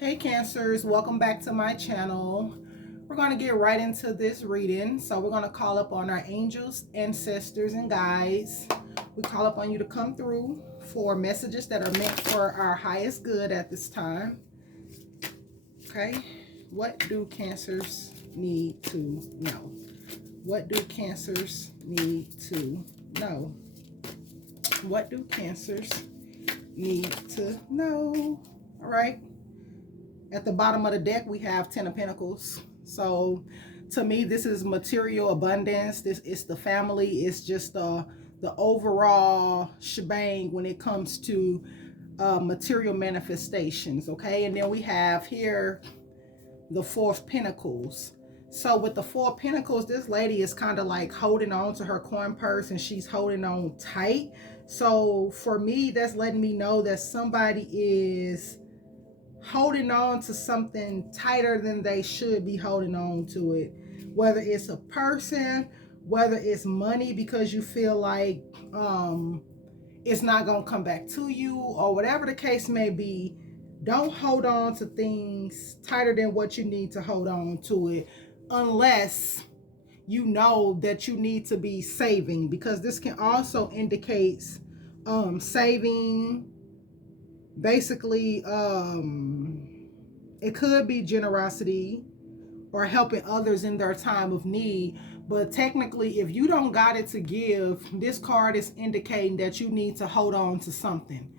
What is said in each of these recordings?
Hey Cancers, welcome back to my channel. We're going to get right into this reading. So we're going to call up on our angels, ancestors, and guides. We call up on you to come through for messages that are meant for our highest good at this time. Okay, what do Cancers need to know? What do Cancers need to know? What do Cancers need to know? All right. At the bottom of the deck, we have 10 of Pentacles. So to me, this is material abundance. This is the family. It's just the overall shebang when it comes to material manifestations. Okay. And then we have here the Four of Pentacles. So with the Four of Pentacles, this lady is kind of like holding on to her coin purse and she's holding on tight. So for me, that's letting me know that somebody is holding on to something tighter than they should be holding on to it. Whether it's a person, whether it's money because you feel like it's not going to come back to you, or whatever the case may be. Don't hold on to things tighter than what you need to hold on to it, unless you know that you need to be saving, because this can also indicate saving. Basically, it could be generosity or helping others in their time of need. But technically, if you don't got it to give, this card is indicating that you need to hold on to something.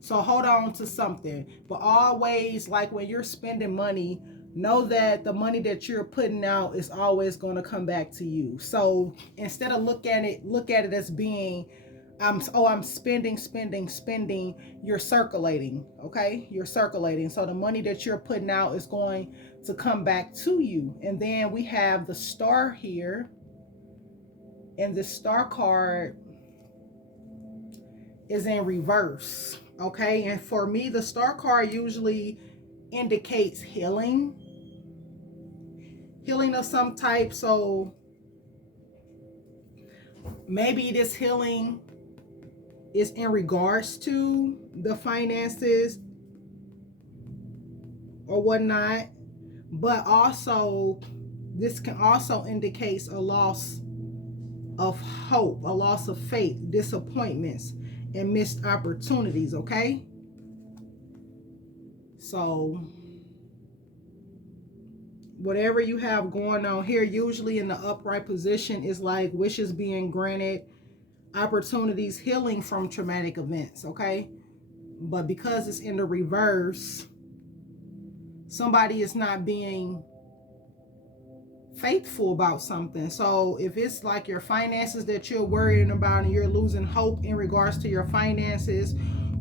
So hold on to something. But always, like when you're spending money, know that the money that you're putting out is always going to come back to you. So instead of look at it as being I'm spending. You're circulating. Okay, you're circulating. So the money that you're putting out is going to come back to you. And then we have the star here, and the star card is in reverse. Okay, and for me, the star card usually indicates healing of some type. So maybe this healing is in regards to the finances or whatnot, but also this can also indicate a loss of hope, a loss of faith, disappointments, and missed opportunities. Okay, so whatever you have going on here, usually in the upright position, is like wishes being granted, opportunities, healing from traumatic events. Okay, but because it's in the reverse, somebody is not being faithful about something. So if it's like your finances that you're worrying about and you're losing hope in regards to your finances,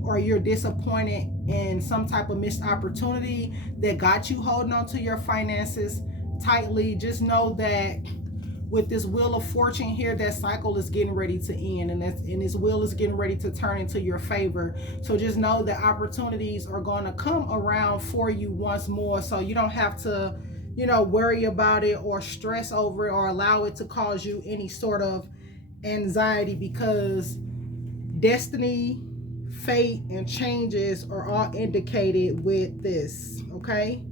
or you're disappointed in some type of missed opportunity that got you holding on to your finances tightly, just know that with this wheel of fortune here, that cycle is getting ready to end, and this wheel is getting ready to turn into your favor. So just know that opportunities are going to come around for you once more, so you don't have to worry about it or stress over it or allow it to cause you any sort of anxiety, because destiny, fate, and changes are all indicated with this. Okay,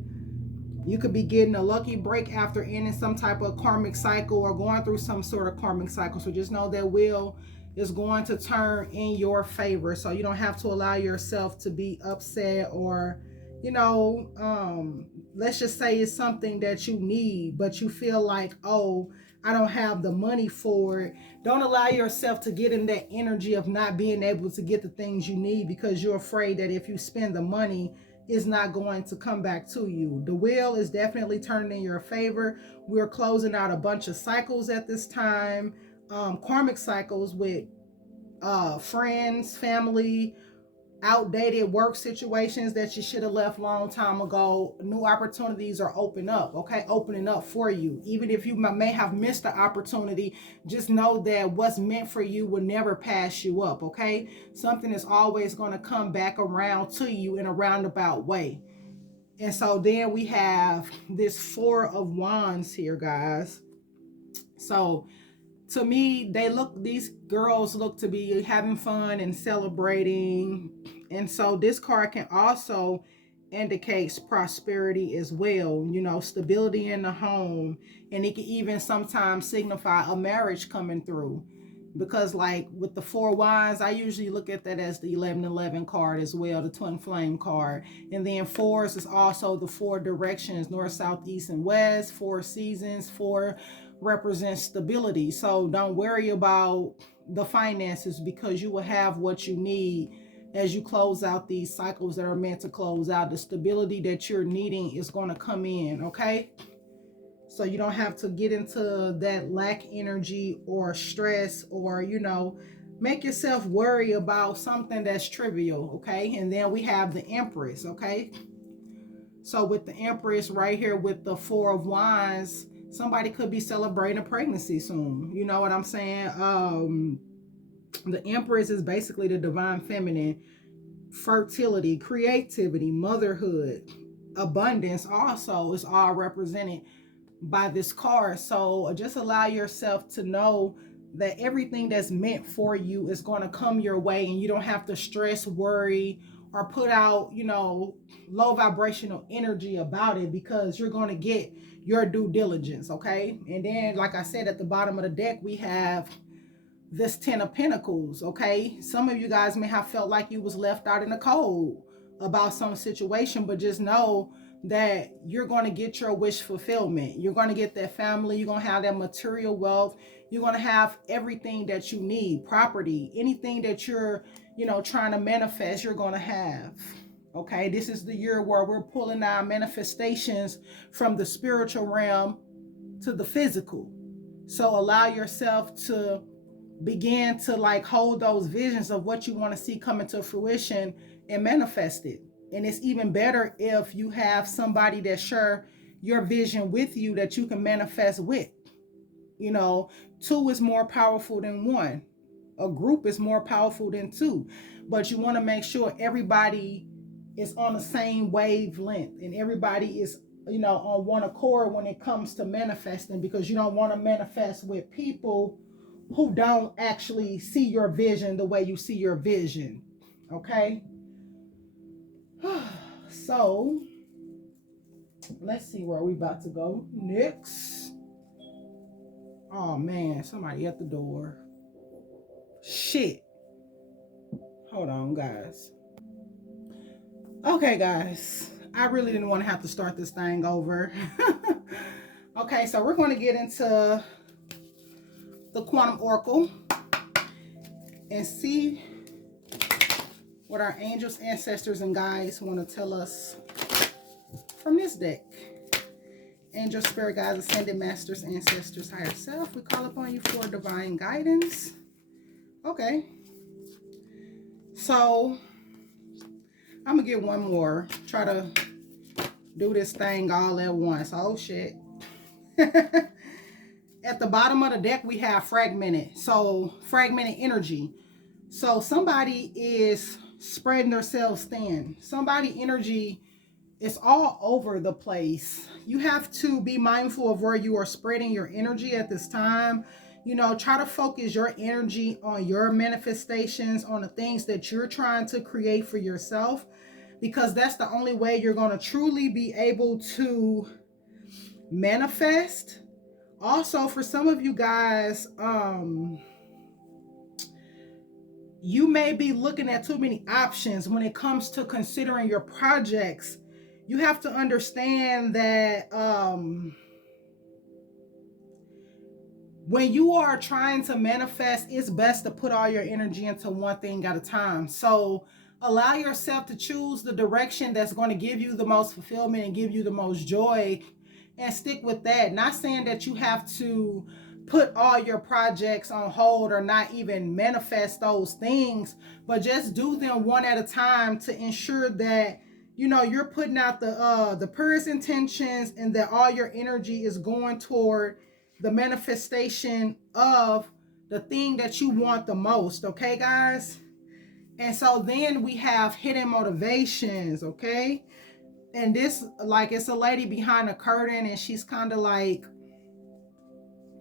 you could be getting a lucky break after ending some type of karmic cycle or going through some sort of karmic cycle. So just know that wheel is going to turn in your favor. So you don't have to allow yourself to be upset, or let's just say it's something that you need, but you feel like, oh, I don't have the money for it. Don't allow yourself to get in that energy of not being able to get the things you need, because you're afraid that if you spend the money, is not going to come back to you. The wheel is definitely turning in your favor. We're closing out a bunch of cycles at this time, karmic cycles with friends, family, outdated work situations that you should have left long time ago. New opportunities are opening up for you. Even if you may have missed the opportunity, just know that what's meant for you will never pass you up. Okay, something is always going to come back around to you in a roundabout way. And so then we have this Four of Wands here, guys. So to me, these girls look to be having fun and celebrating. And so this card can also indicates prosperity as well, you know, stability in the home. And it can even sometimes signify a marriage coming through. Because like with the four wands, I usually look at that as the 1111 card as well, the twin flame card. And then fours is also the four directions, north, south, east, and west, four seasons. Four represents stability. So don't worry about the finances, because you will have what you need as you close out these cycles that are meant to close out. The stability that you're needing is going to come in, okay? So you don't have to get into that lack energy or stress, or, you know, make yourself worry about something that's trivial, okay? And then we have the Empress, okay? So with the Empress right here with the Four of Wands, somebody could be celebrating a pregnancy soon. You know what I'm saying? The Empress is basically the divine feminine, fertility, creativity, motherhood, abundance also is all represented by this card. So just allow yourself to know that everything that's meant for you is going to come your way, and you don't have to stress, worry, or put out, you know, low vibrational energy about it, because you're going to get your due diligence, okay? And then, like I said, at the bottom of the deck, we have this 10 of Pentacles, okay? Some of you guys may have felt like you was left out in the cold about some situation, but just know that you're going to get your wish fulfillment. You're going to get that family. You're going to have that material wealth. You're going to have everything that you need, property, anything that you're, you know, trying to manifest, you're going to have. Okay, this is the year where we're pulling our manifestations from the spiritual realm to the physical. So allow yourself to begin to like hold those visions of what you want to see come into fruition and manifest it. And it's even better if you have somebody that share your vision with you, that you can manifest with. You know, two is more powerful than one. A group is more powerful than two. But you want to make sure everybody is on the same wavelength and everybody is, you know, on one accord when it comes to manifesting, because you don't want to manifest with people who don't actually see your vision the way you see your vision. Okay? So, let's see where we about to go next. Oh man, somebody at the door. Shit. Hold on, guys. Okay, guys. I really didn't want to have to start this thing over. Okay, so we're going to get into the Quantum Oracle and see what our angels, ancestors, and guides want to tell us from this deck. Angels, spirit guides, ascended masters, ancestors, higher self, we call upon you for divine guidance. Okay. So, I'm going to get one more. Try to do this thing all at once. Oh, shit. At the bottom of the deck, we have fragmented. So, fragmented energy. So, somebody is spreading themselves thin. Somebody energy is all over the place. You have to be mindful of where you are spreading your energy at this time. You know, try to focus your energy on your manifestations, on the things that you're trying to create for yourself, because that's the only way you're going to truly be able to manifest. Also, for some of you guys, you may be looking at too many options when it comes to considering your projects. You have to understand that when you are trying to manifest, it's best to put all your energy into one thing at a time. So allow yourself to choose the direction that's going to give you the most fulfillment and give you the most joy, and stick with that. Not saying that you have to put all your projects on hold or not even manifest those things, but just do them one at a time to ensure that, you know, you're putting out the purest intentions, and that all your energy is going toward the manifestation of the thing that you want the most. Okay, guys? And so then we have hidden motivations. Okay, and this, like, it's a lady behind a curtain, and she's kind of like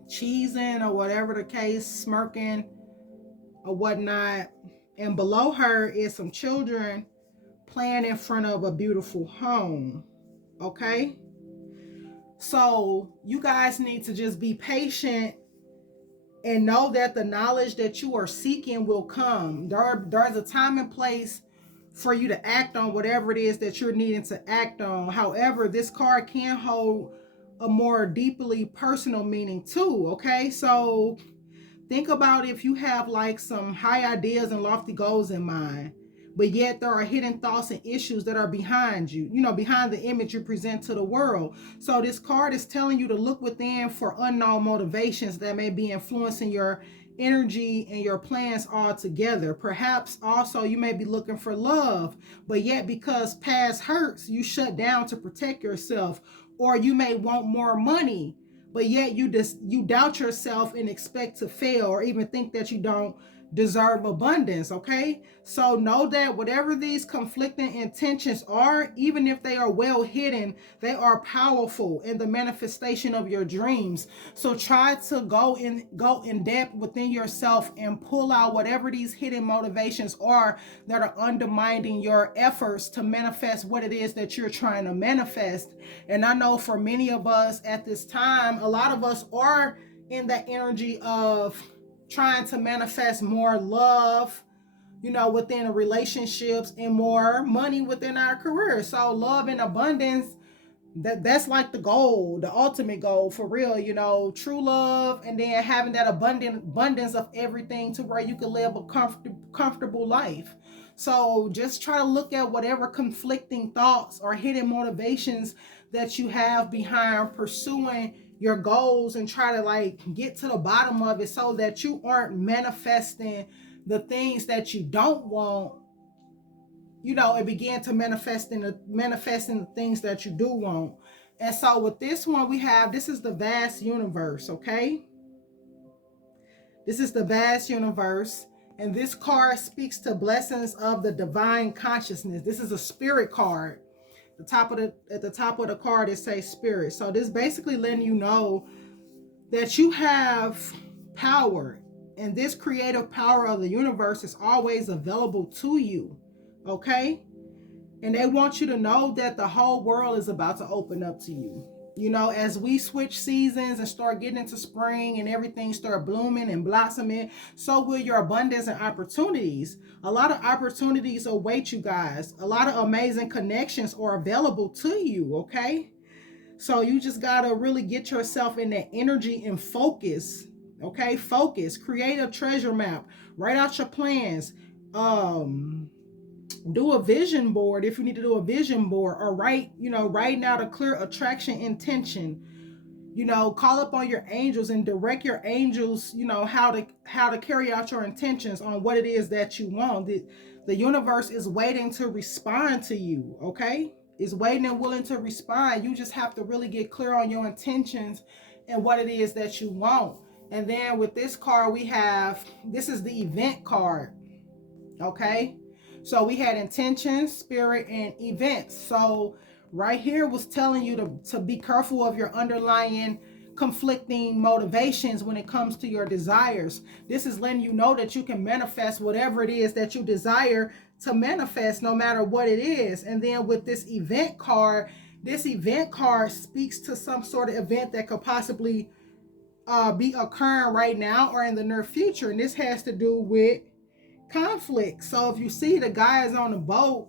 cheesing or whatever the case, smirking or whatnot. And below her is some children playing in front of a beautiful home. Okay? So you guys need to just be patient and know that the knowledge that you are seeking will come. There's a time and place for you to act on whatever it is that you're needing to act on. However, this card can hold a more deeply personal meaning too. Okay, so think about if you have like some high ideas and lofty goals in mind, but yet there are hidden thoughts and issues that are behind you, behind the image you present to the world. So this card is telling you to look within for unknown motivations that may be influencing your energy and your plans altogether. Perhaps also you may be looking for love, but yet because past hurts, you shut down to protect yourself, or you may want more money, but yet you doubt yourself and expect to fail, or even think that you don't deserve abundance. Okay, so know that whatever these conflicting intentions are, even if they are well hidden, they are powerful in the manifestation of your dreams. So try to go in depth within yourself and pull out whatever these hidden motivations are that are undermining your efforts to manifest what it is that you're trying to manifest. And I know for many of us at this time, a lot of us are in that energy of trying to manifest more love, within relationships, and more money within our career. So love and abundance, that's like the goal, the ultimate goal for real, true love, and then having that abundance of everything to where you can live a comfortable life. So just try to look at whatever conflicting thoughts or hidden motivations that you have behind pursuing your goals, and try to like get to the bottom of it so that you aren't manifesting the things that you don't want, and begin to manifesting the things that you do want. And so with this one, this is the vast universe. Okay, this is the vast universe, and this card speaks to blessings of the divine consciousness. This is a spirit card. At the top of the card it says spirit. So this basically letting you know that you have power, and this creative power of the universe is always available to you. Okay, and they want you to know that the whole world is about to open up to you. As we switch seasons and start getting into spring and everything start blooming and blossoming, so will your abundance and opportunities. A lot of opportunities await you guys. A lot of amazing connections are available to you. Okay, so you just gotta really get yourself in that energy and focus. Okay, focus. Create a treasure map. Write out your plans. Do a vision board if you need to do a vision board, or write out a clear attraction intention. Call up on your angels and direct your angels, how to carry out your intentions on what it is that you want. The universe is waiting to respond to you. Okay, is waiting and willing to respond. You just have to really get clear on your intentions and what it is that you want. And then with this card, this is the event card. Okay, so we had intentions, spirit, and events. So right here was telling you to be careful of your underlying conflicting motivations when it comes to your desires. This is letting you know that you can manifest whatever it is that you desire to manifest, no matter what it is. And then with this event card speaks to some sort of event that could possibly be occurring right now or in the near future. And this has to do with conflict. So if you see the guy is on the boat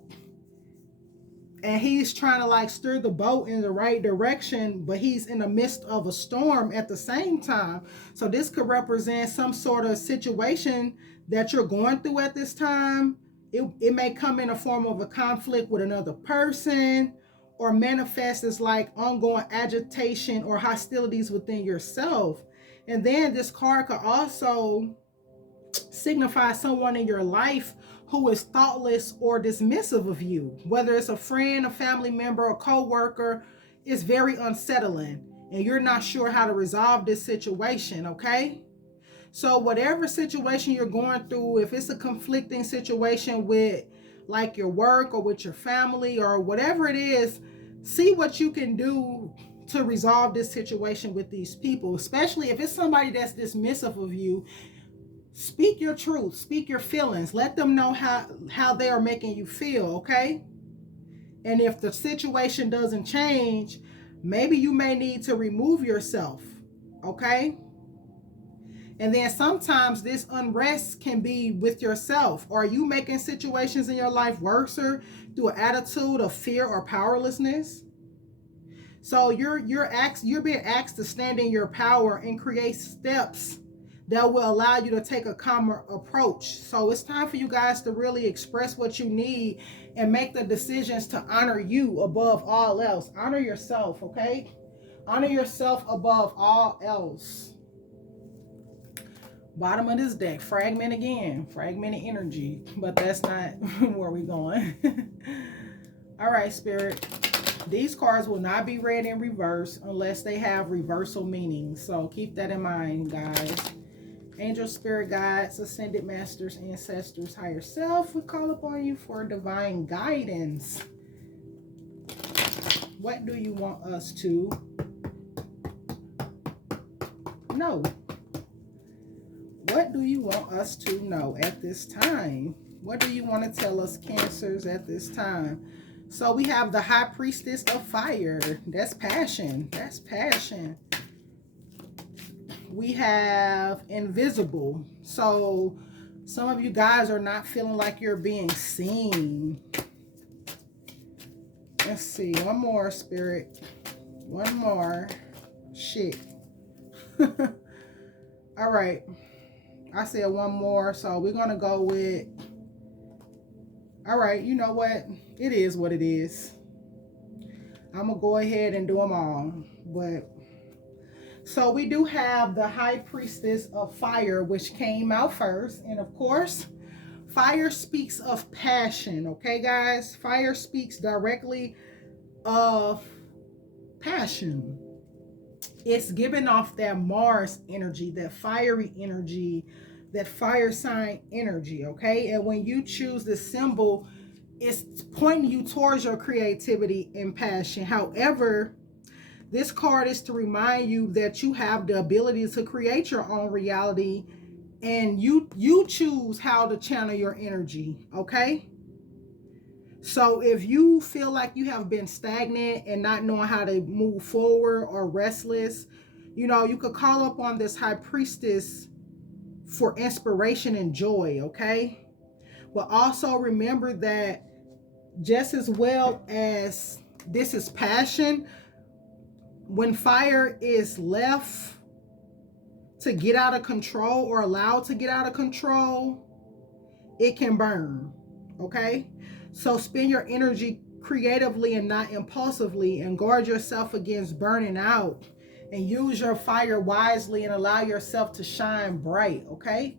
and he's trying to like steer the boat in the right direction, but he's in the midst of a storm at the same time. So this could represent some sort of situation that you're going through at this time. It may come in a form of a conflict with another person, or manifest as like ongoing agitation or hostilities within yourself. And then this card could also signify someone in your life who is thoughtless or dismissive of you, whether it's a friend, a family member, a co-worker. It's very unsettling, and you're not sure how to resolve this situation. Okay, so whatever situation you're going through, if it's a conflicting situation with like your work or with your family or whatever it is, see what you can do to resolve this situation with these people. Especially if it's somebody that's dismissive of you, speak your truth, speak your feelings, let them know how they are making you feel. Okay, And if the situation doesn't change, maybe you may need to remove yourself. Okay? And then sometimes this unrest can be with yourself. Or are you making situations in your life worse through an attitude of fear or powerlessness? So you're being asked to stand in your power and create steps that will allow you to take a calmer approach. So it's time for you guys to really express what you need and make the decisions to honor you above all else. Honor yourself, okay? Honor yourself above all else. Bottom of this deck, fragment again, fragmented energy, but that's not where we're going. All right, Spirit. These cards will not be read in reverse unless they have reversal meaning. So keep that in mind, guys. Angel, spirit guides, ascended masters, ancestors, higher self, we call upon you for divine guidance. What do you want us to know? What do you want us to know at this time? What do you want to tell us, Cancers, at this time? So we have the High Priestess of Fire. That's passion. That's passion. We have Invisible. So some of you guys are not feeling like you're being seen. Let's see. One more, Spirit. One more. Shit. All right. I said one more. So we're going to go with... All right. You know what? It is what it is. I'm going to go ahead and do them all. But... So we do have the High Priestess of Fire, which came out first. And of course, fire speaks of passion. Okay, guys? Fire speaks directly of passion. It's giving off that Mars energy, that fiery energy, that fire sign energy. Okay? And when you choose the symbol, it's pointing you towards your creativity and passion. However, this card is to remind you that you have the ability to create your own reality, and you choose how to channel your energy, okay? So if you feel like you have been stagnant and not knowing how to move forward or restless, you know, you could call up on this High Priestess for inspiration and joy, okay? But also remember that just as well as this is passion, when fire is left to get out of control or allowed to get out of control, it can burn, okay? So spend your energy creatively and not impulsively, and guard yourself against burning out, and use your fire wisely and allow yourself to shine bright, okay?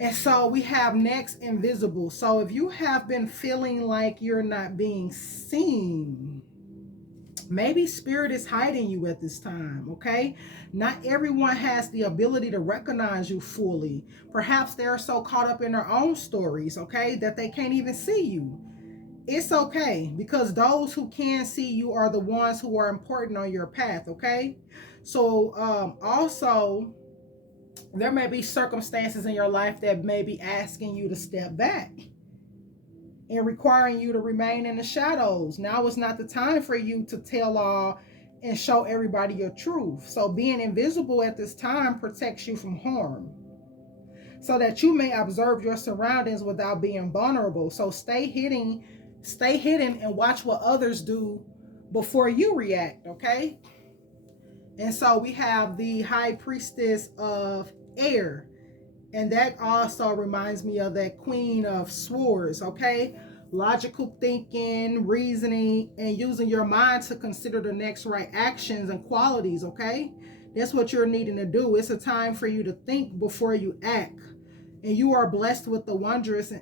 And so we have next Invisible. So if you have been feeling like you're not being seen, maybe spirit is hiding you at this time, okay? Not everyone has the ability to recognize you fully. Perhaps they're so caught up in their own stories, okay, that they can't even see you. It's okay, because those who can see you are the ones who are important on your path, okay? So also, there may be circumstances in your life that may be asking you to step back and requiring you to remain in the shadows. Now is not the time for you to tell all and show everybody your truth. So being invisible at this time protects you from harm, so that you may observe your surroundings without being vulnerable. So stay hidden and watch what others do before you react, okay? And so we have the High Priestess of Air. And that also reminds me of that Queen of Swords, okay? Logical thinking, reasoning, and using your mind to consider the next right actions and qualities, okay? That's what you're needing to do. It's a time for you to think before you act. And you are blessed with a wondrous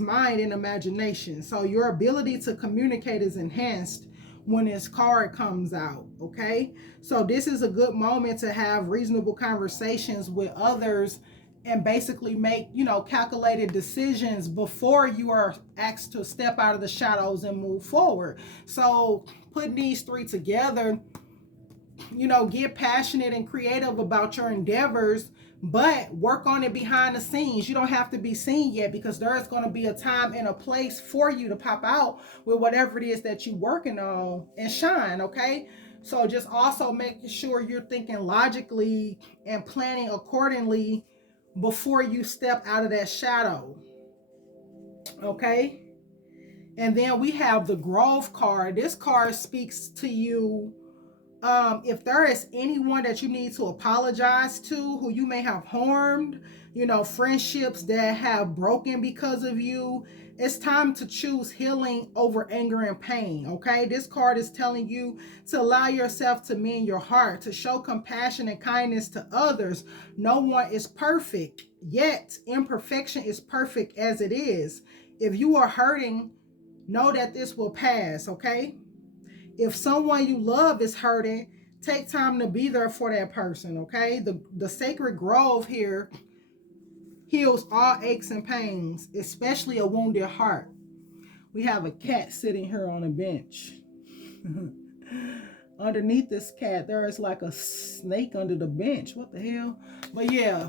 mind and imagination. So your ability to communicate is enhanced when this card comes out, okay? So this is a good moment to have reasonable conversations with others and basically make, you know, calculated decisions before you are asked to step out of the shadows and move forward. So putting these three together, you know, get passionate and creative about your endeavors, but work on it behind the scenes. You don't have to be seen yet, because there's going to be a time and a place for you to pop out with whatever it is that you're working on and shine, okay? So just also making sure you're thinking logically and planning accordingly before you step out of that shadow, okay? And then we have the Grove card. This card speaks to you. If there is anyone that you need to apologize to, who you may have harmed, friendships that have broken because of you, it's time to choose healing over anger and pain, okay? This card is telling you to allow yourself to mend your heart, to show compassion and kindness to others. No one is perfect, yet imperfection is perfect as it is. If you are hurting, know that this will pass, okay? If someone you love is hurting, take time to be there for that person, okay? The sacred grove here heals all aches and pains, especially a wounded heart. We have a cat sitting here on a bench. Underneath this cat, there is like a snake under the bench. What the hell? But yeah,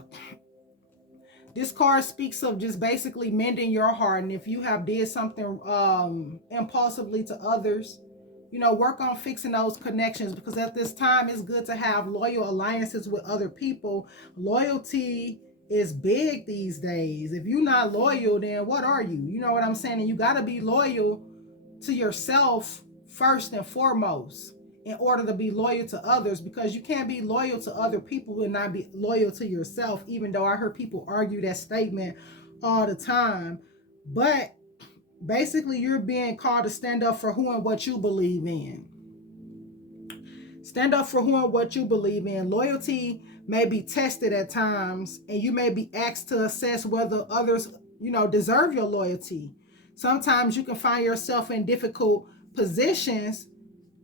this card speaks of just basically mending your heart. And if you have did something impulsively to others, work on fixing those connections, because at this time it's good to have loyal alliances with other people. Loyalty is big these days. If you're not loyal, then what are you? You know what I'm saying? And you got to be loyal to yourself first and foremost in order to be loyal to others, because you can't be loyal to other people and not be loyal to yourself, even though I heard people argue that statement all the time. But basically, you're being called to stand up for who and what you believe in. Stand up for who and what you believe in. Loyalty may be tested at times, and you may be asked to assess whether others, deserve your loyalty. Sometimes you can find yourself in difficult positions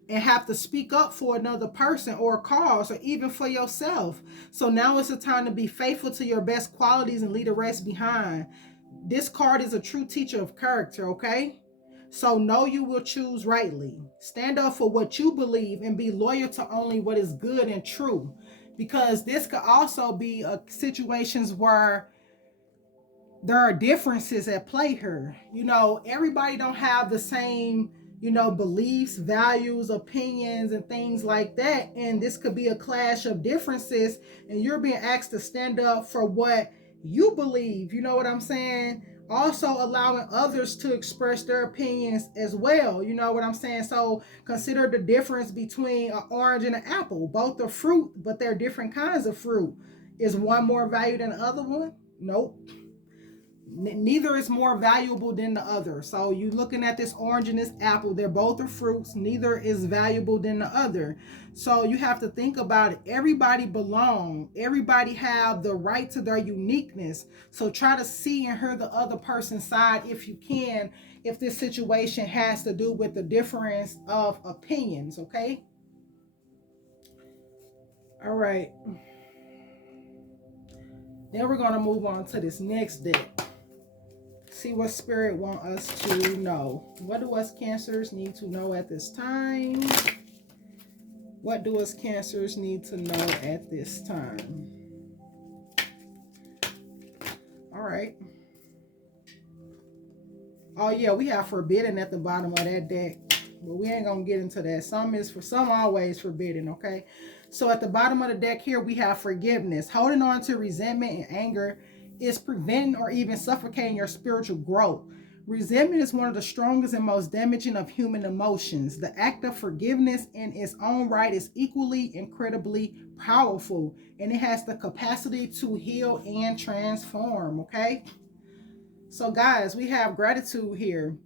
and have to speak up for another person or a cause, or even for yourself. So now is the time to be faithful to your best qualities and leave the rest behind. This card is a true teacher of character, okay? So know you will choose rightly. Stand up for what you believe and be loyal to only what is good and true. Because this could also be situations where there are differences at play here. Everybody don't have the same, beliefs, values, opinions, and things like that. And this could be a clash of differences, and you're being asked to stand up for what you believe. You know what I'm saying? Also allowing others to express their opinions as well. You know what I'm saying? So consider the difference between an orange and an apple. Both are fruit, but they're different kinds of fruit. Is one more valued than the other one? Nope. Neither is more valuable than the other. So you looking at this orange and this apple, they're both are fruits. Neither is valuable than the other. So you have to think about it. Everybody belong. Everybody have the right to their uniqueness. So try to see and hear the other person's side if you can, if this situation has to do with the difference of opinions, okay? All right. Then we're going to move on to this next deck. See what Spirit want us to know. What do us Cancers need to know at this time? What do us Cancers need to know at this time? All right. Oh yeah, we have forbidden at the bottom of that deck. But we ain't going to get into that. Some is for some always forbidden, okay? So at the bottom of the deck here, we have forgiveness. Holding on to resentment and anger is preventing or even suffocating your spiritual growth. Resentment is one of the strongest and most damaging of human emotions. The act of forgiveness in its own right is equally incredibly powerful, and it has the capacity to heal and transform, okay? So guys, we have gratitude here.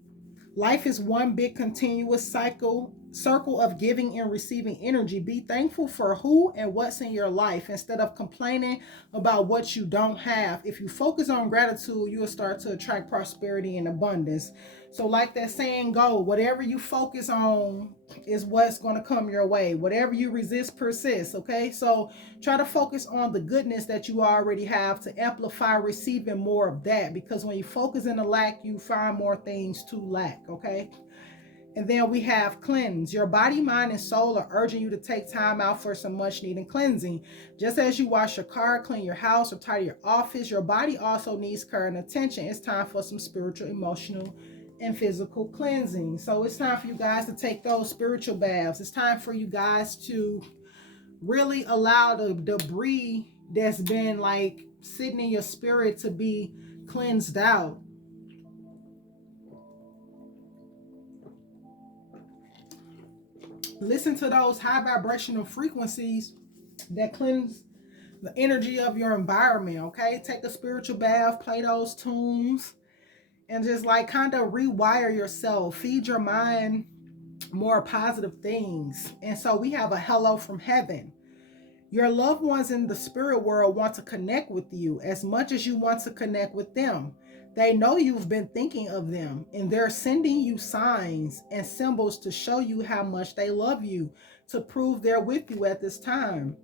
Life is one big continuous circle of giving and receiving energy. Be thankful for who and what's in your life instead of complaining about what you don't have. If you focus on gratitude, you'll start to attract prosperity and abundance. So like that saying go, whatever you focus on is what's going to come your way. Whatever you resist persists, okay? So try to focus on the goodness that you already have to amplify receiving more of that, because when you focus in the lack, you find more things to lack, okay? And then we have cleanse. Your body, mind, and soul are urging you to take time out for some much needed cleansing. Just as you wash your car, clean your house, or tidy your office, your body also needs care and attention. It's time for some spiritual, emotional, and physical cleansing. So it's time for you guys to take those spiritual baths. It's time for you guys to really allow the debris that's been like sitting in your spirit to be cleansed out. Listen to those high vibrational frequencies that cleanse the energy of your environment, okay? Take a spiritual bath, play those tunes, and just like kind of rewire yourself. Feed your mind more positive things. And so we have a hello from heaven. Your loved ones in the spirit world want to connect with you as much as you want to connect with them. They know you've been thinking of them, and they're sending you signs and symbols to show you how much they love you, to prove they're with you at this time.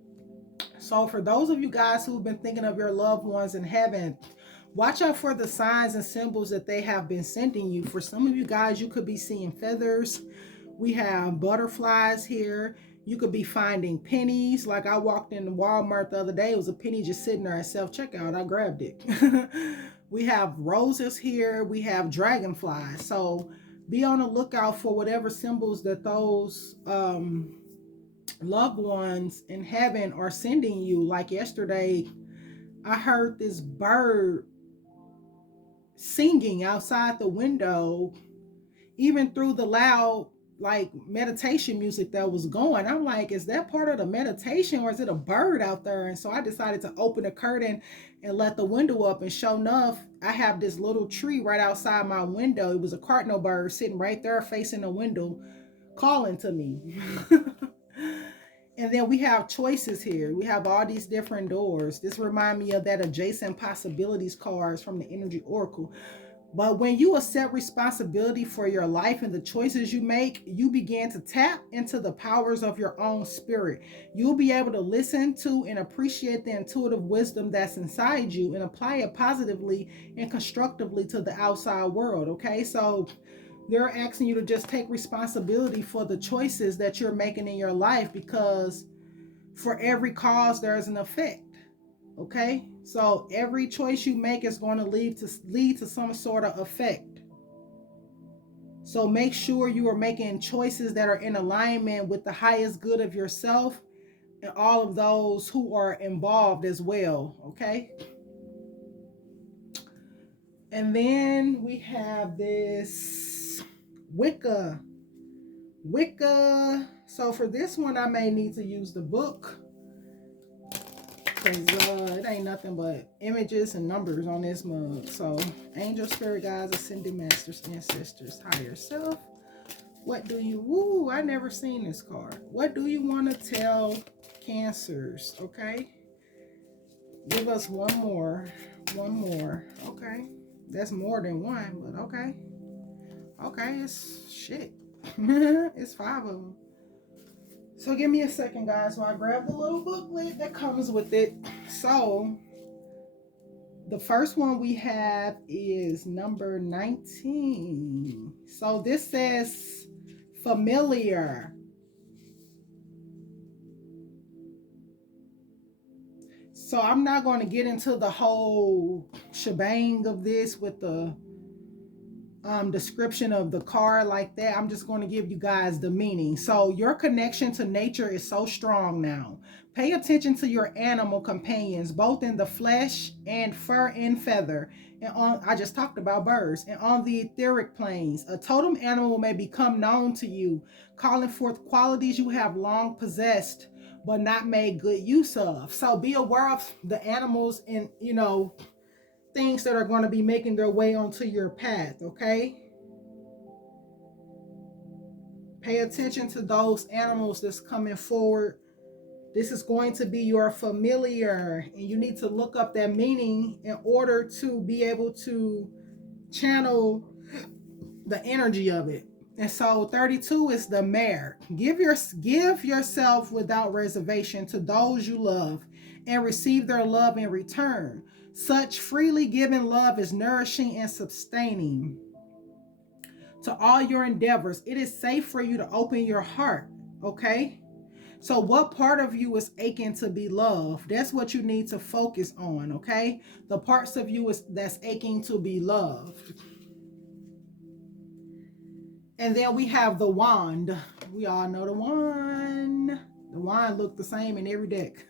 So for those of you guys who've been thinking of your loved ones in heaven, watch out for the signs and symbols that they have been sending you. For some of you guys, you could be seeing feathers. We have butterflies here. You could be finding pennies. Like I walked into Walmart the other day. It was a penny just sitting there at self-checkout. I grabbed it. We have roses here. We have dragonflies. So be on the lookout for whatever symbols that those loved ones in heaven are sending you. Like yesterday, I heard this bird singing outside the window, even through the loud like meditation music that was going. I'm like, is that part of the meditation or is it a bird out there? And so I decided to open the curtain and let the window up, and sure enough, I have this little tree right outside my window. It was a cardinal bird sitting right there facing the window calling to me. And then we have choices here. We have all these different doors. This reminds me of that adjacent possibilities cards from the Energy Oracle. But when you accept responsibility for your life and the choices you make, you begin to tap into the powers of your own spirit. You'll be able to listen to and appreciate the intuitive wisdom that's inside you and apply it positively and constructively to the outside world. Okay, so they're asking you to just take responsibility for the choices that you're making in your life, because for every cause there's an effect. Okay, so every choice you make is going to lead to some sort of effect. So make sure you are making choices that are in alignment with the highest good of yourself and all of those who are involved as well. Okay, and then we have this Wicca. So for this one, I may need to use the book, because it ain't nothing but images and numbers on this mug. So angel, spirit guides, ascended masters, ancestors, higher self, what do you, woo, I never seen this card. What do you want to tell Cancers? Okay, give us one more. Okay, that's more than one, but okay, it's shit. It's 5 of them. So give me a second, guys, while I grab the little booklet that comes with it. So the first one we have is number 19. So this says familiar. So I'm not going to get into the whole shebang of this with the description of the card like that. I'm just going to give you guys the meaning. So your connection to nature is so strong now. Pay attention to your animal companions, both in the flesh and fur and feather. And on, I just talked about birds. And on the etheric planes, a totem animal may become known to you, calling forth qualities you have long possessed but not made good use of. So be aware of the animals and, you know, things that are going to be making their way onto your path. Okay, pay attention to those animals that's coming forward. This is going to be your familiar, and you need to look up that meaning in order to be able to channel the energy of it. And so 32 is the mare. Give yourself without reservation to those you love and receive their love in return. Such freely given love is nourishing and sustaining. to all your endeavors. It is safe for you to open your heart, okay? So what part of you is aching to be loved? That's what you need to focus on, okay? The parts of you that's aching to be loved. And then we have the wand. We all know the wand. The wand look the same in every deck.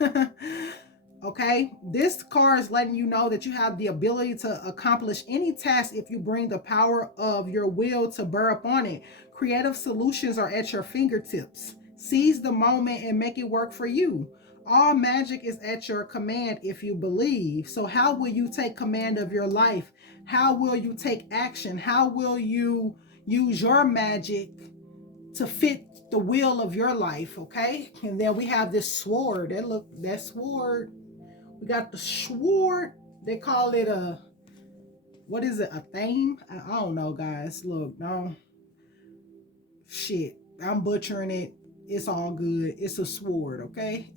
Okay, this card is letting you know that you have the ability to accomplish any task if you bring the power of your will to bear upon it. Creative solutions are at your fingertips. Seize the moment and make it work for you. All magic is at your command if you believe. So how will you take command of your life? How will you take action? How will you use your magic to fit the will of your life? Okay, and then we have this sword. That sword. We got the sword. They call it a, what is it, a theme? I don't know, guys. Look, no shit, I'm butchering it. It's all good. It's a sword, okay?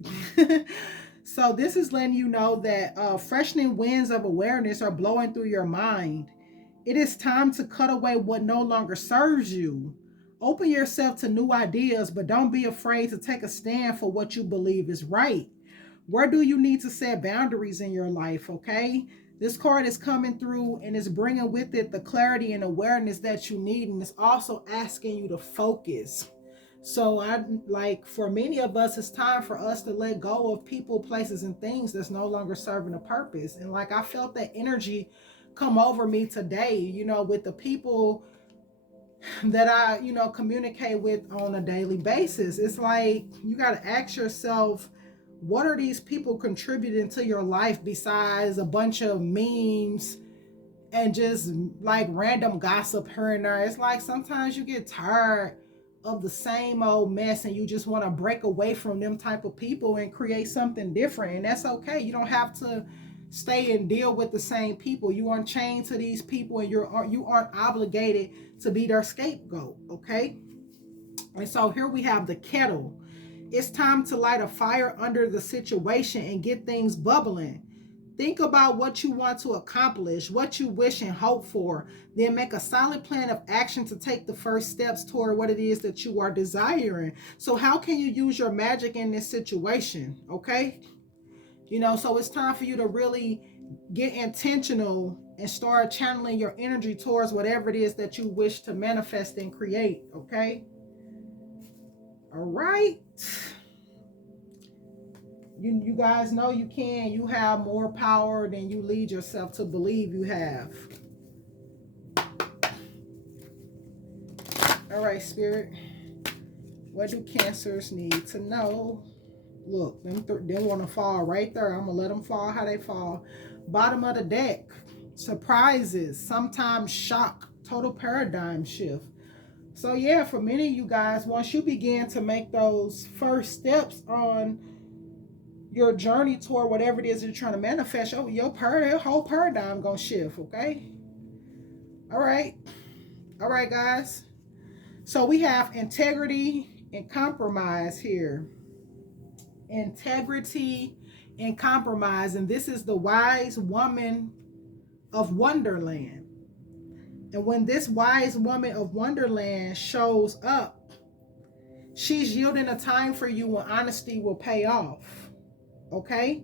So this is letting you know that freshening winds of awareness are blowing through your mind. It is time to cut away what no longer serves you. Open yourself to new ideas, but don't be afraid to take a stand for what you believe is right. Where do you need to set boundaries in your life, okay? This card is coming through and it's bringing with it the clarity and awareness that you need, and it's also asking you to focus. So for many of us, it's time for us to let go of people, places, and things that's no longer serving a purpose. And like, I felt that energy come over me today, with the people that I, communicate with on a daily basis. It's like, you got to ask yourself, what are these people contributing to your life besides a bunch of memes and just like random gossip here and there? It's like sometimes you get tired of the same old mess and you just want to break away from them type of people and create something different. And that's okay. You don't have to stay and deal with the same people. You aren't chained to these people, and you aren't obligated to be their scapegoat, okay? And so here we have the kettle. It's time to light a fire under the situation and get things bubbling. Think about what you want to accomplish, what you wish and hope for, then make a solid plan of action to take the first steps toward what it is that you are desiring. So how can you use your magic in this situation? Okay? So it's time for you to really get intentional and start channeling your energy towards whatever it is that you wish to manifest and create. Okay? All right. You guys know you can. You have more power than you lead yourself to believe you have. All right, Spirit. What do Cancers need to know? Look, they want to fall right there. I'm going to let them fall how they fall. Bottom of the deck. Surprises. Sometimes shock. Total paradigm shift. So yeah, for many of you guys, once you begin to make those first steps on your journey toward whatever it is you're trying to manifest, your whole paradigm gonna shift, okay? All right, guys. So we have integrity and compromise here. Integrity and compromise, and this is the wise woman of Wonderland. And when this wise woman of Wonderland shows up, she's yielding a time for you when honesty will pay off. Okay?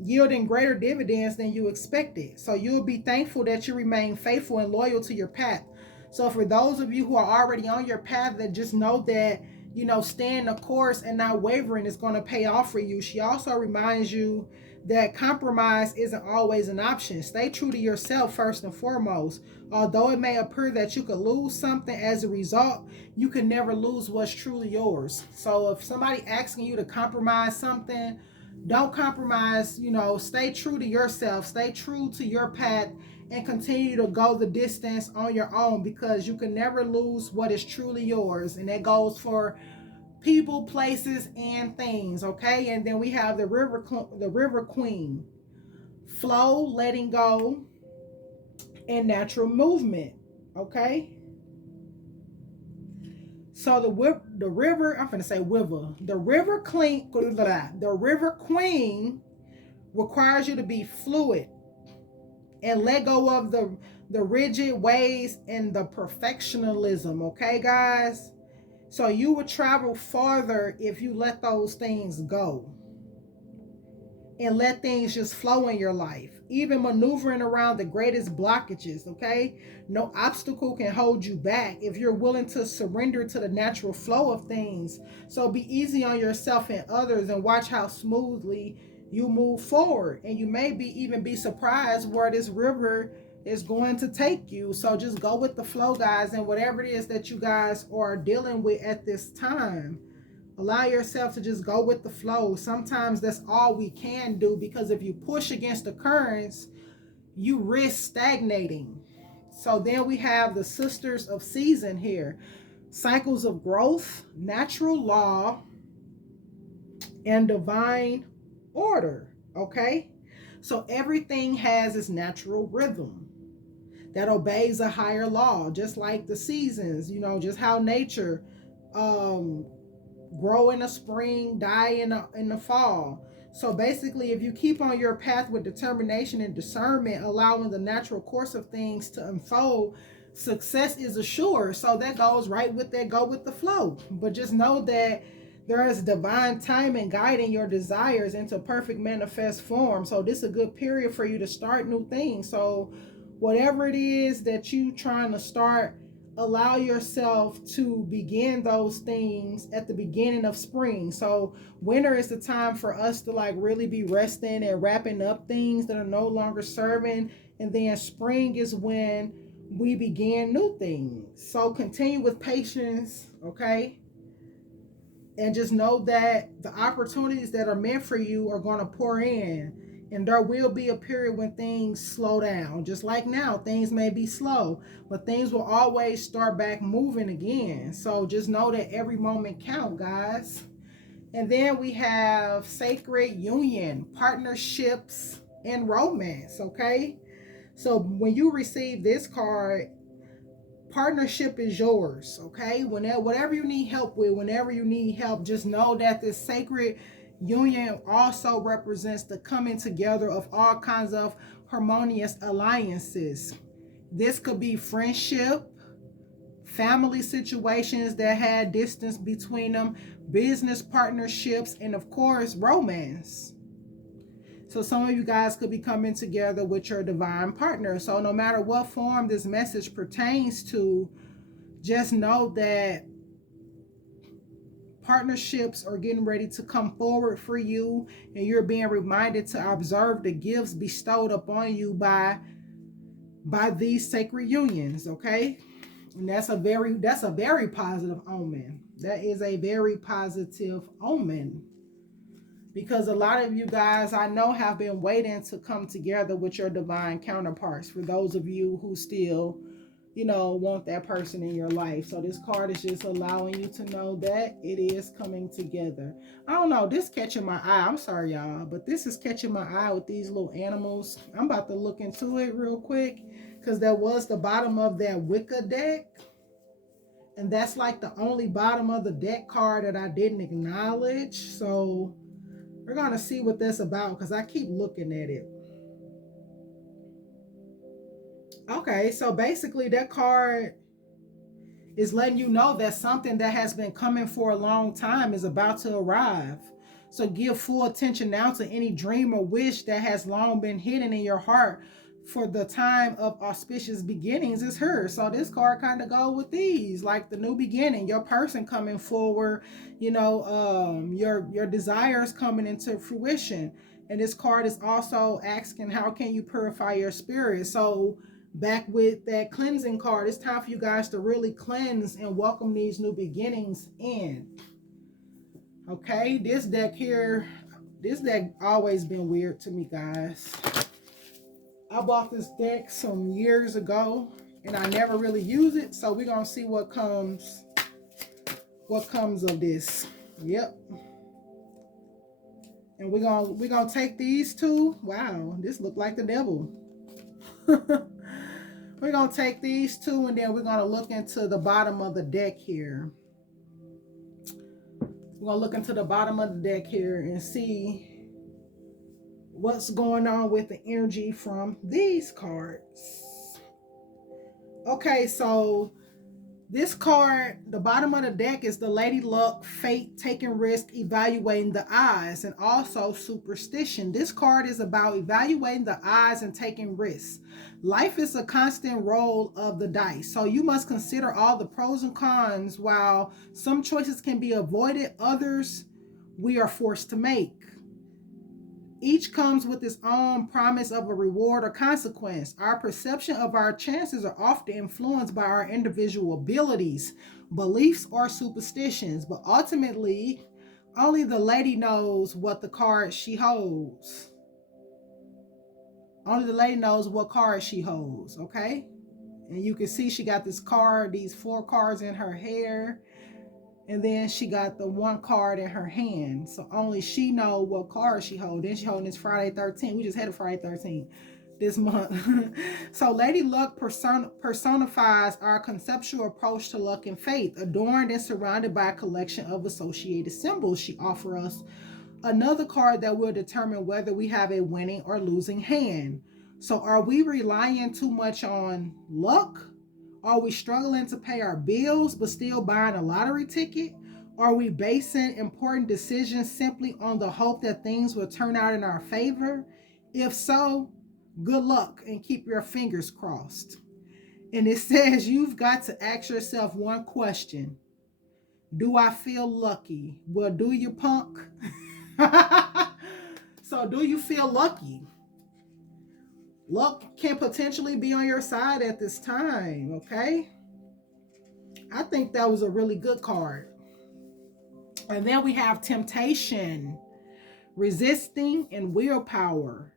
Yielding greater dividends than you expected. So you'll be thankful that you remain faithful and loyal to your path. So for those of you who are already on your path, that just know that, staying the course and not wavering is going to pay off for you. She also reminds you that compromise isn't always an option. Stay true to yourself first and foremost. Although it may appear that you could lose something as a result, you can never lose what's truly yours. So if somebody asking you to compromise something, don't compromise. Stay true to yourself. Stay true to your path and continue to go the distance on your own, because you can never lose what is truly yours. And that goes for people, places, and things. Okay? And then we have the river queen. Flow, letting go, and natural movement. Okay? So the river, I'm going to say wiver. The river queen requires you to be fluid and let go of the rigid ways and the perfectionism, okay, guys? So you will travel farther if you let those things go and let things just flow in your life, even maneuvering around the greatest blockages, okay? No obstacle can hold you back if you're willing to surrender to the natural flow of things. So be easy on yourself and others and watch how smoothly you move forward. And you may even be surprised where this river is going to take you. So just go with the flow, guys, and whatever it is that you guys are dealing with at this time. Allow yourself to just go with the flow. Sometimes that's all we can do, because if you push against the currents, you risk stagnating. So then we have the Sisters of Season here. Cycles of growth, natural law, and divine order. Okay? So everything has its natural rhythm that obeys a higher law, just like the seasons, just how nature grow in the spring, die in the fall. So basically, if you keep on your path with determination and discernment, allowing the natural course of things to unfold, success is assured. So that goes right with that, go with the flow. But just know that there is divine timing guiding your desires into perfect manifest form. So this is a good period for you to start new things. So whatever it is that you trying to start, allow yourself to begin those things at the beginning of spring. So winter is the time for us to like really be resting and wrapping up things that are no longer serving. And then spring is when we begin new things. So continue with patience, okay? And just know that the opportunities that are meant for you are going to pour in. And there will be a period when things slow down. Just like now, things may be slow, but things will always start back moving again. So just know that every moment counts, guys. And then we have sacred union, partnerships, and romance, okay? So when you receive this card, partnership is yours, okay? Whatever you need help with, whenever you need help, just know that this sacred union also represents the coming together of all kinds of harmonious alliances. This could be friendship, family situations that had distance between them, business partnerships, and of course, romance. So some of you guys could be coming together with your divine partner. So no matter what form this message pertains to, just know that partnerships are getting ready to come forward for you, and you're being reminded to observe the gifts bestowed upon you by these sacred unions, okay? And that's a very positive omen. That is a very positive omen. Because a lot of you guys, I know, have been waiting to come together with your divine counterparts. For those of you who still, want that person in your life. So this card is just allowing you to know that it is coming together. I don't know, this catching my eye. I'm sorry, y'all, but this is catching my eye with these little animals. I'm about to look into it real quick, because that was the bottom of that Wicca deck. And that's like the only bottom of the deck card that I didn't acknowledge. So we're going to see what that's about, because I keep looking at it. Okay, so basically that card is letting you know that something that has been coming for a long time is about to arrive. So give full attention now to any dream or wish that has long been hidden in your heart, for the time of auspicious beginnings is here. So this card kind of go with these, like the new beginning, your person coming forward, your desires coming into fruition. And this card is also asking, how can you purify your spirit? So back with that cleansing card, it's time for you guys to really cleanse and welcome these new beginnings in. Okay, this deck always been weird to me, guys. I bought this deck some years ago and I never really use it, so we're gonna see what comes of this. Yep. And we're gonna take these two. Wow, this look like the devil. We're gonna take these two, and then we're gonna look into the bottom of the deck here. We're gonna look into the bottom of the deck here and see what's going on with the energy from these cards. Okay, so this card, the bottom of the deck, is the Lady Luck, Fate, Taking Risk, Evaluating the Eyes, and also Superstition. This card is about evaluating the eyes and taking risks. Life is a constant roll of the dice, so you must consider all the pros and cons. While some choices can be avoided, others we are forced to make. Each comes with its own promise of a reward or consequence. Our perception of our chances are often influenced by our individual abilities, beliefs, or superstitions, but ultimately, only the lady knows what the card she holds. Only the lady knows what card she holds, okay? And you can see she got this card, these 4 cards in her hair. And then she got the 1 card in her hand. So only she know what card she hold. Then she holding this Friday 13th. We just had a Friday 13th this month. So Lady Luck personifies our conceptual approach to luck and fate, adorned and surrounded by a collection of associated symbols. She offers us another card that will determine whether we have a winning or losing hand. So are we relying too much on luck? Are we struggling to pay our bills but still buying a lottery ticket? Are we basing important decisions simply on the hope that things will turn out in our favor? If so, good luck and keep your fingers crossed. And it says you've got to ask yourself one question. Do I feel lucky? Well, do you, punk? So do you feel lucky? Luck can potentially be on your side at this time, okay? I think that was a really good card. And then we have temptation, resisting, and willpower.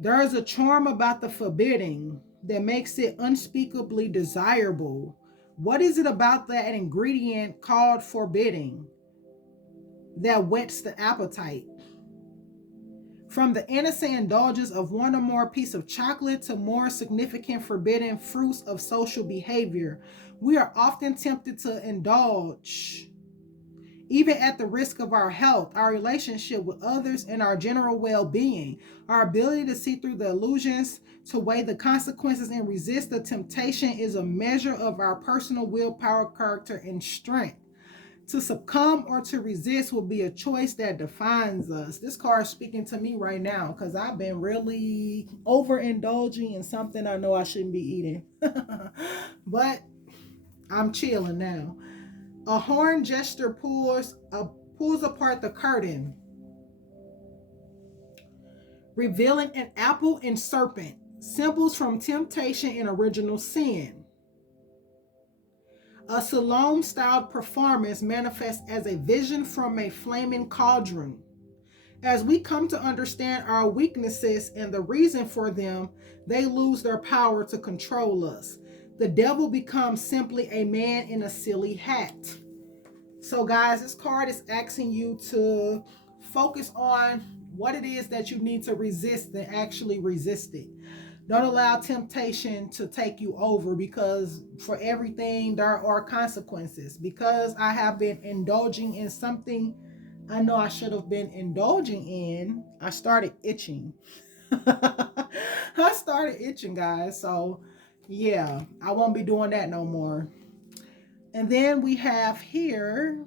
There is a charm about the forbidding that makes it unspeakably desirable. What is it about that ingredient called forbidding that whets the appetite? From the innocent indulgence of one or more piece of chocolate to more significant forbidden fruits of social behavior, we are often tempted to indulge, even at the risk of our health, our relationship with others, and our general well-being. Our ability to see through the illusions, to weigh the consequences, and resist the temptation is a measure of our personal willpower, character, and strength. To succumb or to resist will be a choice that defines us. This card is speaking to me right now because I've been really overindulging in something I know I shouldn't be eating. But I'm chilling now. A horn gesture pulls apart the curtain, revealing an apple and serpent, symbols from temptation and original sin. A Salome-styled performance manifests as a vision from a flaming cauldron. As we come to understand our weaknesses and the reason for them, they lose their power to control us. The devil becomes simply a man in a silly hat. So guys, this card is asking you to focus on what it is that you need to resist and actually resist it. Don't allow temptation to take you over, because for everything there are consequences. Because I have been indulging in something I know I should have been indulging in, I started itching. I started itching, guys. So yeah, I won't be doing that no more. And then we have here,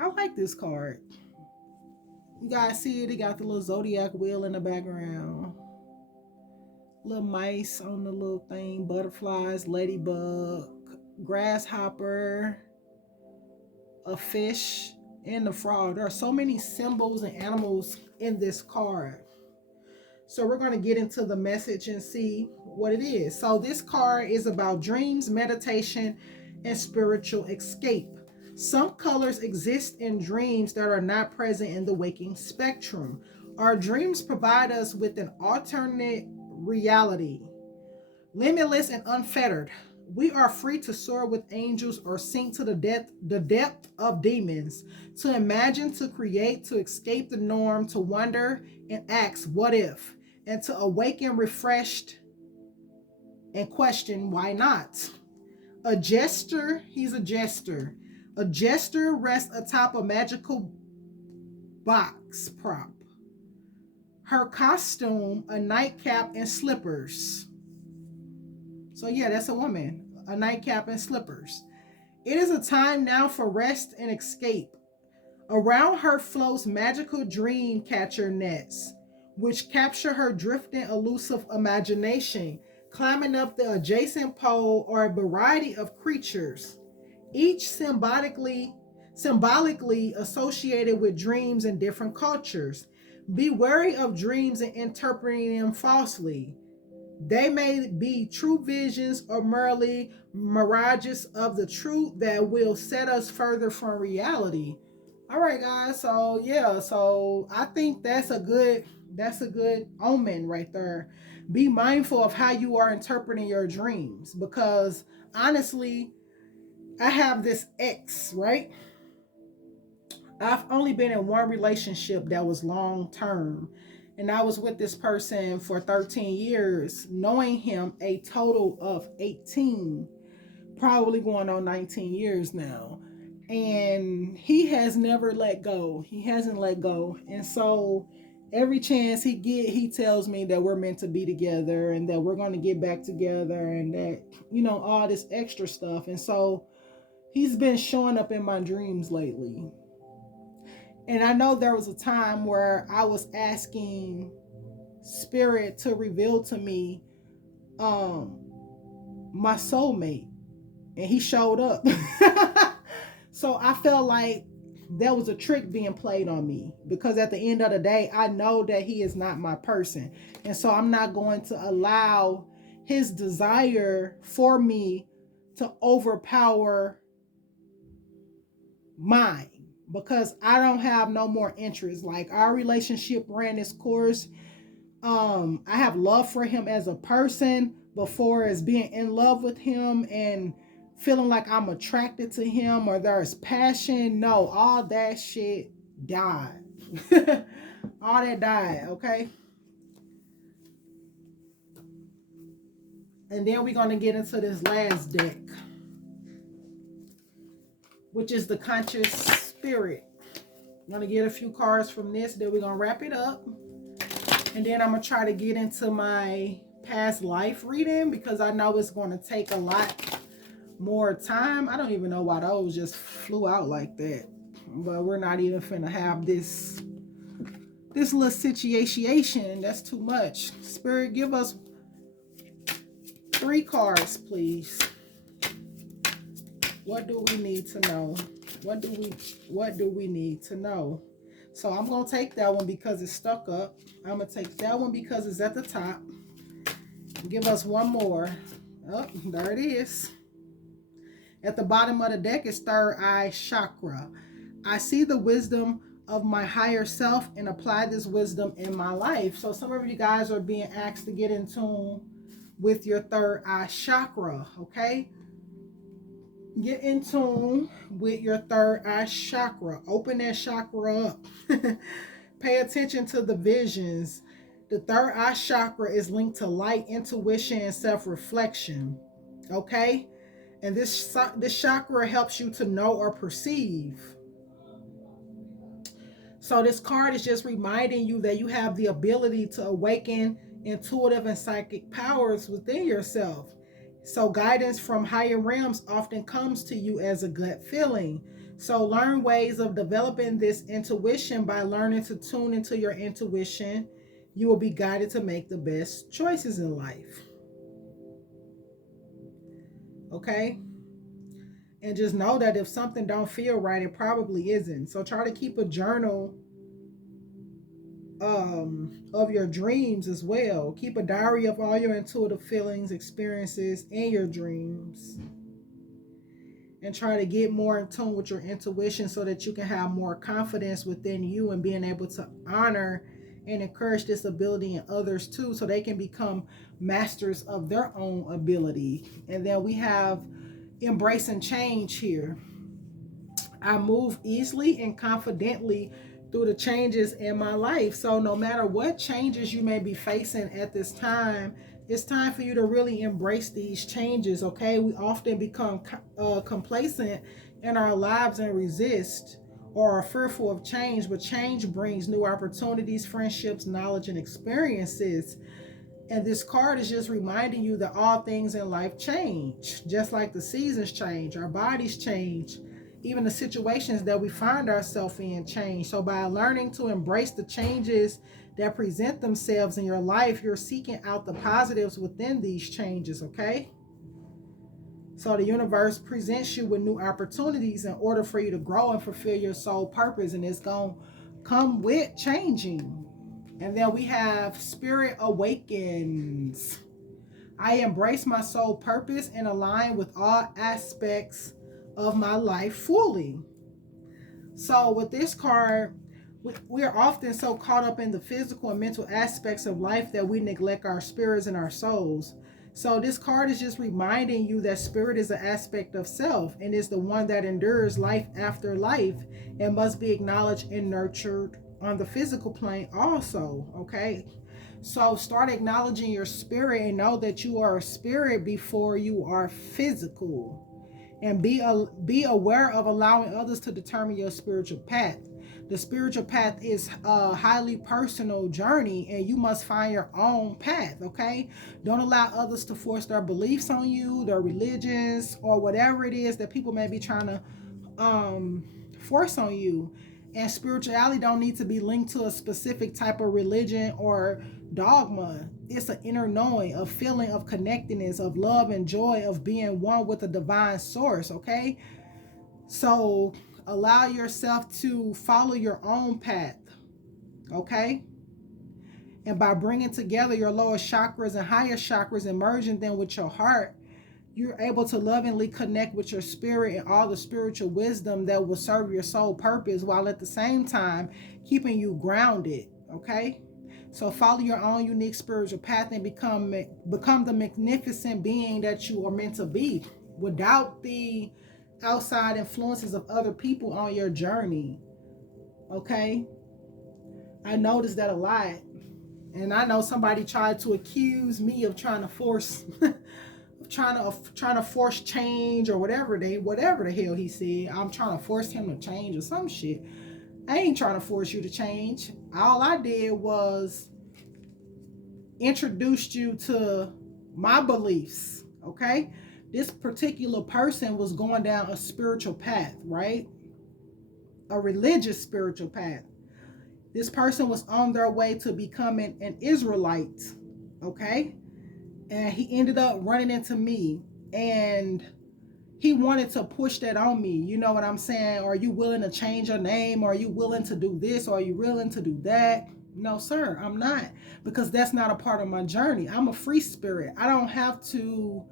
I like this card. You guys see it? It got the little zodiac wheel in the background. Little mice on the little thing, butterflies, ladybug, grasshopper, a fish, and the frog. There are so many symbols and animals in this card. So we're going to get into the message and see what it is. So this card is about dreams, meditation, and spiritual escape. Some colors exist in dreams that are not present in the waking spectrum. Our dreams provide us with an alternate reality, limitless and unfettered. We are free to soar with angels or sink to the depth of demons, to imagine, to create, to escape the norm, to wonder and ask, what if? And to awaken refreshed and question, why not? A jester, he's a jester. A jester rests atop a magical box prop. Her costume, a nightcap and slippers. So yeah, that's a woman, a nightcap and slippers. It is a time now for rest and escape. Around her floats magical dream catcher nets, which capture her drifting elusive imagination, climbing up the adjacent pole or a variety of creatures, each symbolically associated with dreams in different cultures. Be wary of dreams and interpreting them falsely. They may be true visions or merely mirages of the truth that will set us further from reality. All right, guys. So yeah, so I think that's a good omen right there. Be mindful of how you are interpreting your dreams, because honestly, I have this ex, right? I've only been in one relationship that was long term. And I was with this person for 13 years, knowing him a total of 18, probably going on 19 years now. And he has never let go. He hasn't let go. And so every chance he get, he tells me that we're meant to be together and that we're going to get back together and that, all this extra stuff. And so he's been showing up in my dreams lately. And I know there was a time where I was asking spirit to reveal to me um my soulmate, and he showed up. So I felt like there was a trick being played on me, because at the end of the day I know that he is not my person, and so I'm not going to allow his desire for me to overpower mine, because I don't have no more interest. Like, our relationship ran its course. I have love for him as a person before as being in love with him and feeling like I'm attracted to him or there's passion. No, all that shit died. All that died, okay? And then we're going to get into this last deck, which is the conscious spirit. I'm going to get a few cards from this, then we're going to wrap it up. And then I'm going to try to get into my past life reading, because I know it's going to take a lot more time. I don't even know why those just flew out like that. But we're not even finna have this little situation. That's too much. Spirit, give us 3 cards, please. What do we need to know? What do we need to know? So I'm going to take that one because it's stuck up. I'm going to take that one because it's at the top. Give us one more. Oh, there it is. At the bottom of the deck is third eye chakra. I see the wisdom of my higher self and apply this wisdom in my life. So some of you guys are being asked to get in tune with your third eye chakra, okay? Get in tune with your third eye chakra. Open that chakra up. Pay attention to the visions. The third eye chakra is linked to light, intuition, and self-reflection, okay? And this chakra helps you to know or perceive. So this card is just reminding you that you have the ability to awaken intuitive and psychic powers within yourself. So guidance from higher realms often comes to you as a gut feeling. So learn ways of developing this intuition by learning to tune into your intuition. You will be guided to make the best choices in life. Okay? And just know that if something don't feel right, it probably isn't. So try to keep a journal of your dreams as well. Keep a diary of all your intuitive feelings, experiences, and your dreams. And try to get more in tune with your intuition so that you can have more confidence within you and being able to honor and encourage this ability in others too, so they can become masters of their own ability. And then we have embracing change here. I move easily and confidently through the changes in my life. So no matter what changes you may be facing at this time, it's time for you to really embrace these changes, okay? We often become complacent in our lives and resist, or are fearful of change, but change brings new opportunities, friendships, knowledge, and experiences. And this card is just reminding you that all things in life change, just like the seasons change, our bodies change, even the situations that we find ourselves in change. So by learning to embrace the changes that present themselves in your life, you're seeking out the positives within these changes, okay? So the universe presents you with new opportunities in order for you to grow and fulfill your soul purpose, and it's going to come with changing. And then we have Spirit Awakens. I embrace my soul purpose and align with all aspects of my life fully. So with this card, we are often so caught up in the physical and mental aspects of life that we neglect our spirits and our souls. So this card is just reminding you that spirit is an aspect of self and is the one that endures life after life and must be acknowledged and nurtured on the physical plane also, okay? So start acknowledging your spirit and know that you are a spirit before you are physical. And be aware of allowing others to determine your spiritual path. The spiritual path is a highly personal journey, and you must find your own path, okay? Don't allow others to force their beliefs on you, their religions, or whatever it is that people may be trying to force on you. And spirituality don't need to be linked to a specific type of religion or dogma. It's an inner knowing, a feeling of connectedness, of love and joy, of being one with the divine source, okay? So allow yourself to follow your own path, okay? And by bringing together your lower chakras and higher chakras and merging them with your heart, you're able to lovingly connect with your spirit and all the spiritual wisdom that will serve your soul purpose, while at the same time keeping you grounded, okay? So follow your own unique spiritual path and become the magnificent being that you are meant to be, without the outside influences of other people on your journey, okay? I noticed that a lot. And I know somebody tried to accuse me of trying to force trying to force change, or whatever the hell he said. I'm trying to force him to change or some shit. I ain't trying to force you to change. All I did was introduced you to my beliefs, okay? This particular person was going down a spiritual path, right? A religious spiritual path. This person was on their way to becoming an Israelite, okay? And he ended up running into me, and he wanted to push that on me. You know what I'm saying? Are you willing to change your name? Are you willing to do this? Are you willing to do that? No, sir, I'm not, because that's not a part of my journey. I'm a free spirit. I don't have to,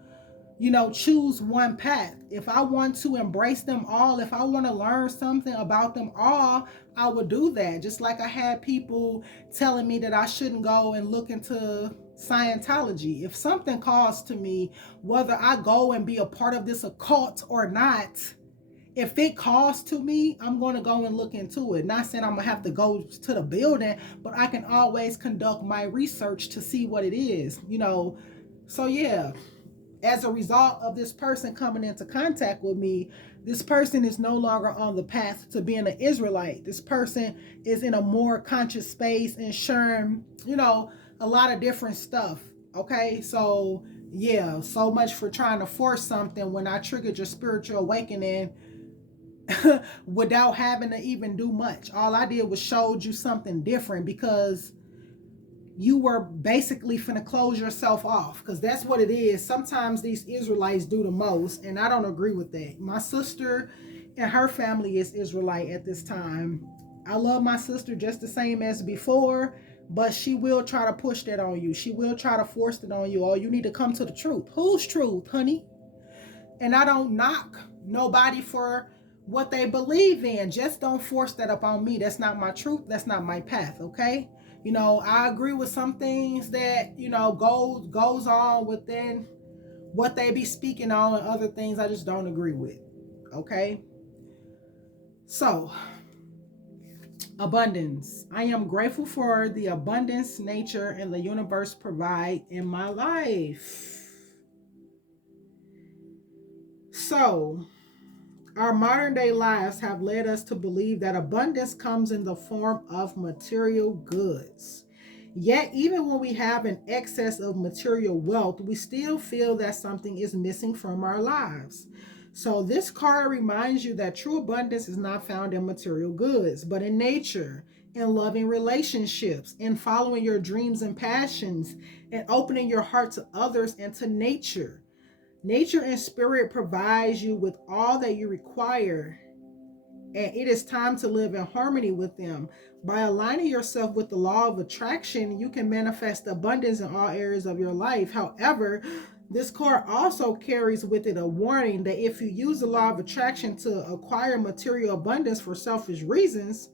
choose one path. If I want to embrace them all, if I want to learn something about them all, I would do that. Just like I had people telling me that I shouldn't go and look into Scientology. If something calls to me, whether I go and be a part of this occult or not, if it calls to me, I'm going to go and look into it. Not saying I'm going to have to go to the building, but I can always conduct my research to see what it is, So yeah, as a result of this person coming into contact with me, this person is no longer on the path to being an Israelite. This person is in a more conscious space and sharing, a lot of different stuff. Okay, so yeah, so much for trying to force something when I triggered your spiritual awakening without having to even do much. All I did was showed you something different, because you were basically finna close yourself off, because that's what it is. Sometimes these Israelites do the most, and I don't agree with that. My sister and her family is Israelite at this time. I love my sister just the same as before, but she will try to push that on you. She will try to force it on you. Oh, you need to come to the truth. Whose truth, honey? And I don't knock nobody for what they believe in. Just don't force that up on me. That's not my truth. That's not my path, okay? I agree with some things that, goes on within what they be speaking on, and other things I just don't agree with, okay? So, abundance. I am grateful for the abundance nature and the universe provide in my life. So, Our modern day lives have led us to believe that abundance comes in the form of material goods. Yet, even when we have an excess of material wealth, we still feel that something is missing from our lives. So, this card reminds you that true abundance is not found in material goods, but in nature, in loving relationships, in following your dreams and passions, and opening your heart to others and to nature. Nature and spirit provides you with all that you require, and it is time to live in harmony with them. By aligning yourself with the law of attraction, you can manifest abundance in all areas of your life. However, this card also carries with it a warning that if you use the law of attraction to acquire material abundance for selfish reasons,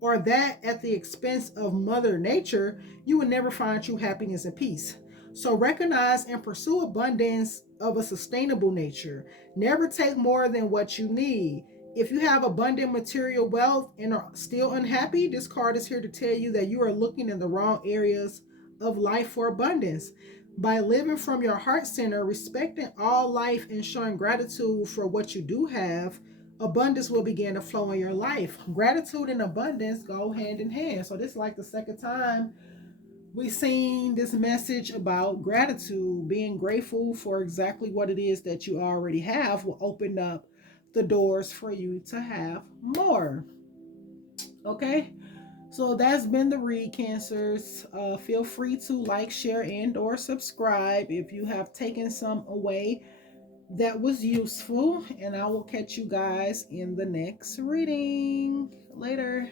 or that at the expense of Mother Nature, you will never find true happiness and peace. So recognize and pursue abundance of a sustainable nature. Never take more than what you need. If you have abundant material wealth and are still unhappy, this card is here to tell you that you are looking in the wrong areas of life for abundance. By living from your heart center, respecting all life, and showing gratitude for what you do have, abundance will begin to flow in your life. Gratitude and abundance go hand in hand. So, this is like the second time we've seen this message about gratitude. Being grateful for exactly what it is that you already have will open up the doors for you to have more. Okay, so that's been the read, Cancers. Feel free to like, share, and or subscribe if you have taken some away that was useful, and I will catch you guys in the next reading later.